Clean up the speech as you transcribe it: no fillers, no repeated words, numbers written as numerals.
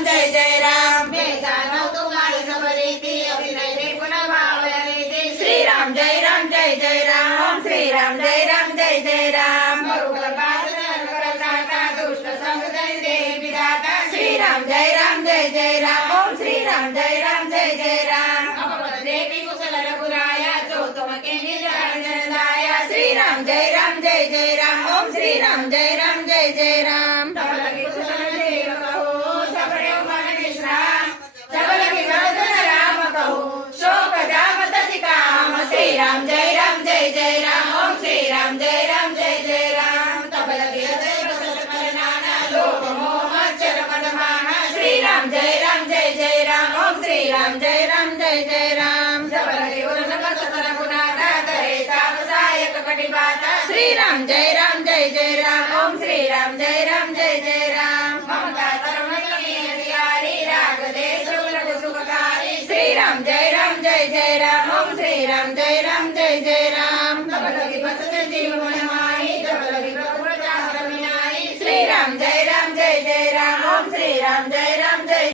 राम जय जय राम जाणव तुम्हाला सबरीती अभिनय ते पुन्हा भावयाने श्रीराम जय राम जय जय राम ओम श्रीराम जय राम जय जय राम बरोबर बाजन करता दुष्ट समजन दे विधाता श्रीराम जय राम जय जय राम ओम श्रीराम जय राम जय जय राम अमर देवी कुशल रघुराया जो तुमके निज दाया श्रीराम जय राम जय जय राम ओम श्रीराम जय राम जय जय राम सबलगी कुशल देव कहो सबरे मन विश्राम सबलगी वर्धन राम कहो शोक दामत काम श्रीराम जय राम जय जय राम ओम श्रीराम जय राम जय जय राम सबलगी देव सत नाना लोक मोह चर पदमाना श्रीराम जय राम जय जय राम ओम श्रीराम जय राम जय जय राम सबलगी उरन कसत रघुनाथा करे साप सहायक कटिबाता श्रीराम जय राम जय जय राम ओम श्रीराम जय राम जय जय राम ममता तरुण कमियारी राग देश लघु सुखकारी श्रीराम जय राम जय जय राम ओम श्रीराम जय राम जय जय राम सबलगी बसत जीव मनमाही सबलगी प्रभु चाहत मिनाई श्रीराम जय राम जय जय राम ओम श्रीराम जय राम जय